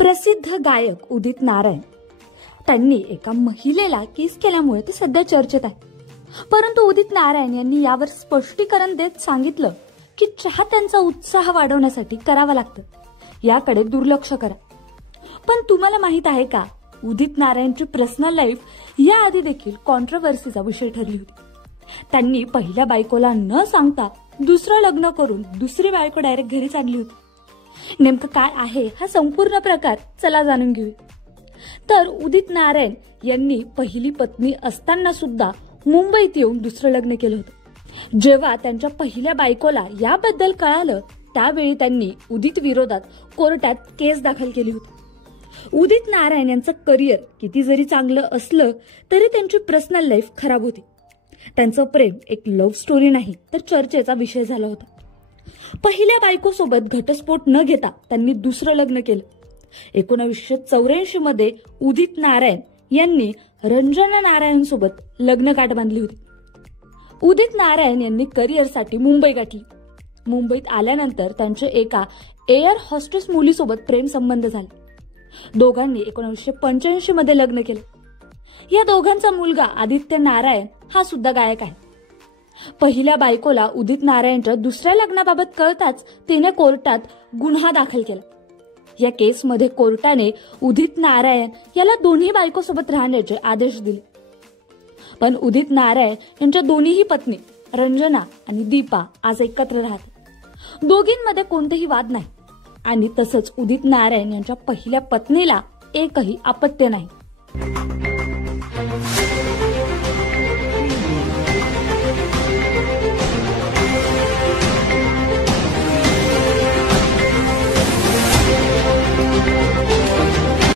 प्रसिद्ध गायक उदित नारायण त्यांनी एका महिलेला किस केल्यामुळे ते सध्या चर्चेत आहे. परंतु उदित नारायण यांनी यावर स्पष्टीकरण देत सांगितलं की चाहत्यांचा उत्साह वाढवण्यासाठी करावं लागतं, याकडे दुर्लक्ष करा. पण तुम्हाला माहित आहे का, उदित नारायणची पर्सनल लाईफ याआधी देखील कॉन्ट्रोवर्सीचा विषय ठरली होती. त्यांनी पहिल्या बायकोला न सांगता दुसरं लग्न करून दुसरी बायको डायरेक्ट घरीच आणली होती. नेमकं काय आहे हा संपूर्ण प्रकार, चला जाणून घेऊया. तर उदित नारायण यांनी पहिली पत्नी असताना सुद्धा मुंबईत येऊन दुसरं लग्न केलं होतं. जेव्हा त्यांच्या पहिल्या बायकोला याबद्दल कळालं त्यावेळी त्यांनी उदित विरोधात कोर्टात केस दाखल केली होती. उदित नारायण यांचं करिअर किती जरी चांगलं असलं तरी त्यांची पर्सनल लाईफ खराब होती. त्यांचं प्रेम एक लव्ह स्टोरी नाही तर चर्चेचा विषय झाला होता. पहिल्या बायकोसोबत घटस्फोट न घेता त्यांनी दुसरं लग्न केलं. 1984 मध्ये उदित नारायण यांनी रंजना नारायण सोबत लग्नगाठ बांधली होती. उदित नारायण यांनी करिअरसाठी मुंबई गाठली. मुंबईत आल्यानंतर त्यांचे एका एअर हॉस्टेस मुलीसोबत प्रेम संबंध झाले. दोघांनी 1985 मध्ये लग्न केलं. या दोघांचा मुलगा आदित्य नारायण हा सुद्धा गायक आहे. पहिल्या बायकोला उदित नारायणच्या दुसऱ्या लग्नाबाबत कळताच तिने कोर्टात गुन्हा दाखल केला. या केसमध्ये कोर्टाने उदित नारायण याला दोन्ही बायकोसोबत राहण्याचे आदेश दिले. पण उदित नारायण यांच्या दोन्हीही पत्नी रंजना आणि दीपा आज एकत्र राहतात. दोघींमध्ये कोणतेही वाद नाही आणि तसंच उदित नारायण यांच्या पहिल्या पत्नीला एकही अपत्य नाही.